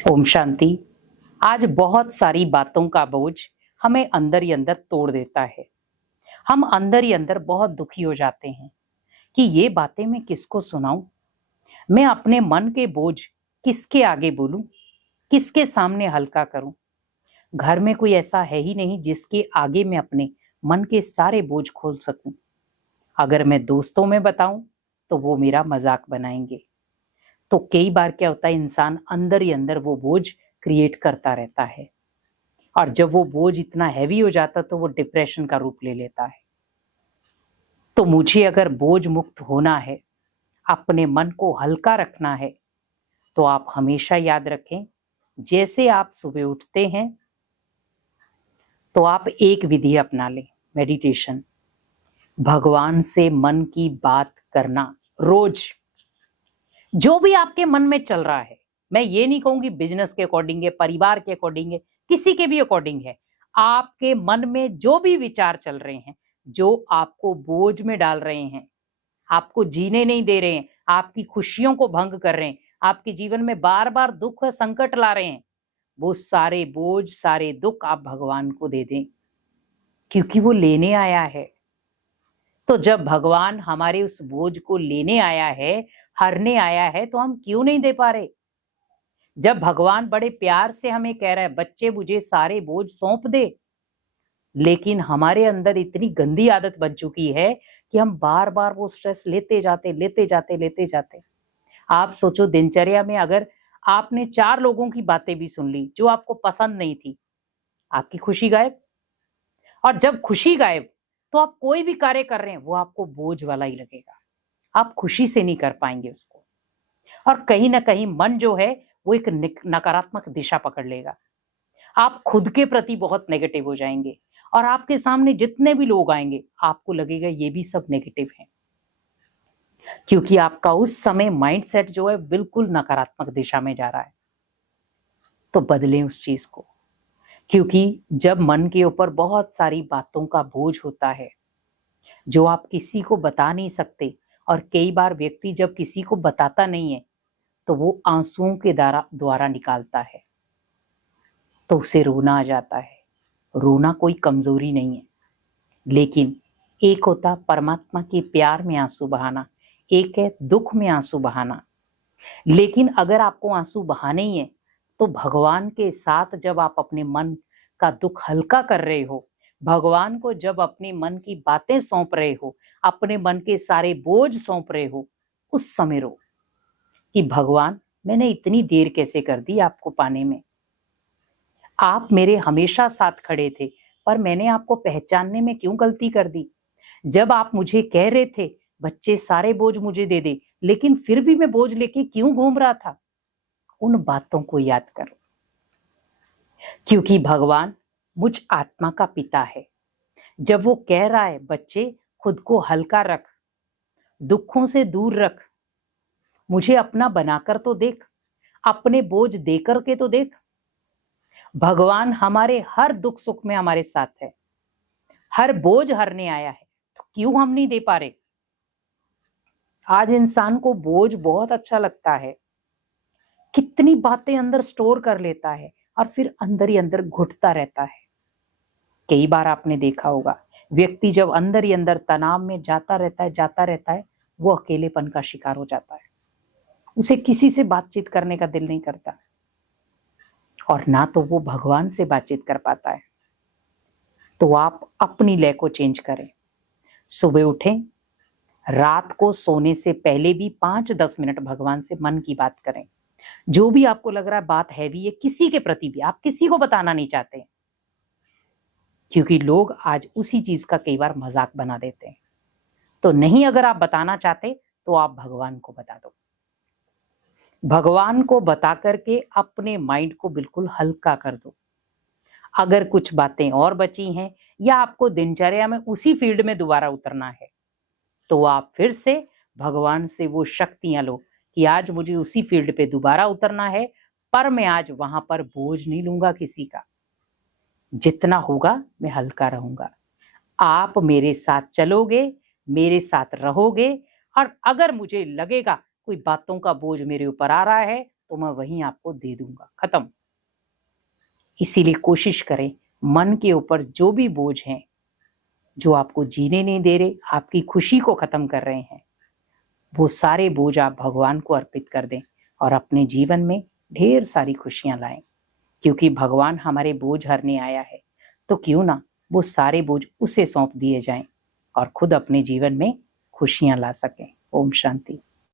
ओम शांति। आज बहुत सारी बातों का बोझ हमें अंदर ही अंदर तोड़ देता है। हम अंदर ही अंदर बहुत दुखी हो जाते हैं कि ये बातें मैं किसको सुनाऊं, मैं अपने मन के बोझ किसके आगे बोलूं, किसके सामने हल्का करूं। घर में कोई ऐसा है ही नहीं जिसके आगे मैं अपने मन के सारे बोझ खोल सकूं। अगर मैं दोस्तों में बताऊं तो वो मेरा मजाक बनाएंगे। तो कई बार क्या होता है, इंसान अंदर ही अंदर वो बोझ क्रिएट करता रहता है और जब वो बोझ इतना हैवी हो जाता तो वो डिप्रेशन का रूप ले लेता है। तो मुझे अगर बोझ मुक्त होना है, अपने मन को हल्का रखना है, तो आप हमेशा याद रखें, जैसे आप सुबह उठते हैं तो आप एक विधि अपना लें, मेडिटेशन। भगवान से मन की बात करना रोज, जो भी आपके मन में चल रहा है। मैं ये नहीं कहूंगी बिजनेस के अकॉर्डिंग है, परिवार के अकॉर्डिंग है, किसी के भी अकॉर्डिंग है। आपके मन में जो भी विचार चल रहे हैं, जो आपको बोझ में डाल रहे हैं, आपको जीने नहीं दे रहे हैं, आपकी खुशियों को भंग कर रहे हैं, आपके जीवन में बार बार दुख संकट ला रहे हैं, वो सारे बोझ सारे दुख आप भगवान को दे दें, क्योंकि वो लेने आया है। तो जब भगवान हमारे उस बोझ को लेने आया है, हरने आया है, तो हम क्यों नहीं दे पा रहे। जब भगवान बड़े प्यार से हमें कह रहा है, बच्चे मुझे सारे बोझ सौंप दे, लेकिन हमारे अंदर इतनी गंदी आदत बन चुकी है कि हम बार बार वो स्ट्रेस लेते जाते। आप सोचो, दिनचर्या में अगर आपने 4 लोगों की बातें भी सुन ली जो आपको पसंद नहीं थी, आपकी खुशी गायब। और जब खुशी गायब, तो आप कोई भी कार्य कर रहे हैं वो आपको बोझ वाला ही लगेगा, आप खुशी से नहीं कर पाएंगे उसको। और कहीं ना कहीं मन जो है वो एक नकारात्मक दिशा पकड़ लेगा। आप खुद के प्रति बहुत नेगेटिव हो जाएंगे और आपके सामने जितने भी लोग आएंगे आपको लगेगा ये भी सब नेगेटिव हैं, क्योंकि आपका उस समय माइंडसेट जो है बिल्कुल नकारात्मक दिशा में जा रहा है। तो बदलें उस चीज को, क्योंकि जब मन के ऊपर बहुत सारी बातों का बोझ होता है जो आप किसी को बता नहीं सकते, और कई बार व्यक्ति जब किसी को बताता नहीं है तो वो आंसुओं के द्वारा निकालता है, तो उसे रोना आ जाता है। रोना कोई कमजोरी नहीं है, लेकिन एक होता परमात्मा के प्यार में आंसू बहाना, एक है दुख में आंसू बहाना। लेकिन अगर आपको आंसू बहाने ही है, तो भगवान के साथ जब आप अपने मन का दुख हल्का कर रहे हो, भगवान को जब अपने मन की बातें सौंप रहे हो, अपने मन के सारे बोझ सौंप रहे हो, उस समय रो कि भगवान, मैंने इतनी देर कैसे कर दी आपको पाने में। आप मेरे हमेशा साथ खड़े थे, पर मैंने आपको पहचानने में क्यों गलती कर दी। जब आप मुझे कह रहे थे बच्चे सारे बोझ मुझे दे दे, लेकिन फिर भी मैं बोझ लेके क्यों घूम रहा था। उन बातों को याद करो, क्योंकि भगवान मुझ आत्मा का पिता है। जब वो कह रहा है बच्चे खुद को हल्का रख, दुखों से दूर रख, मुझे अपना बनाकर तो देख, अपने बोझ देकर के तो देख। भगवान हमारे हर दुख सुख में हमारे साथ है, हर बोझ हरने आया है, तो क्यों हम नहीं दे पा रहे। आज इंसान को बोझ बहुत अच्छा लगता है, कितनी बातें अंदर स्टोर कर लेता है और फिर अंदर ही अंदर घुटता रहता है। कई बार आपने देखा होगा, व्यक्ति जब अंदर ही अंदर तनाव में जाता रहता है, वो अकेलेपन का शिकार हो जाता है। उसे किसी से बातचीत करने का दिल नहीं करता, और ना तो वो भगवान से बातचीत कर पाता है। तो आप अपनी लय को चेंज करें। सुबह उठें, रात को सोने से पहले भी 5-10 मिनट भगवान से मन की बात करें। जो भी आपको लग रहा है बात हैवी है, किसी के प्रति भी आप किसी को बताना नहीं चाहते, क्योंकि लोग आज उसी चीज का कई बार मजाक बना देते हैं। तो नहीं, अगर आप बताना चाहते तो आप भगवान को बता दो। भगवान को बता करके अपने माइंड को बिल्कुल हल्का कर दो। अगर कुछ बातें और बची हैं या आपको दिनचर्या में उसी फील्ड में दोबारा उतरना है, तो आप फिर से भगवान से वो शक्तियां लो कि आज मुझे उसी फील्ड पे दोबारा उतरना है, पर मैं आज वहां पर बोझ नहीं लूंगा किसी का। जितना होगा मैं हल्का रहूंगा। आप मेरे साथ चलोगे, मेरे साथ रहोगे, और अगर मुझे लगेगा कोई बातों का बोझ मेरे ऊपर आ रहा है, तो मैं वहीं आपको दे दूंगा, खत्म। इसीलिए कोशिश करें, मन के ऊपर जो भी बोझ हैं, जो आपको जीने नहीं दे रहे, आपकी खुशी को खत्म कर रहे हैं, वो सारे बोझ आप भगवान को अर्पित कर दें और अपने जीवन में ढेर सारी खुशियां लाएं। क्योंकि भगवान हमारे बोझ हरने आया है, तो क्यों ना वो सारे बोझ उसे सौंप दिए जाएं और खुद अपने जीवन में खुशियां ला सकें। ओम शांति।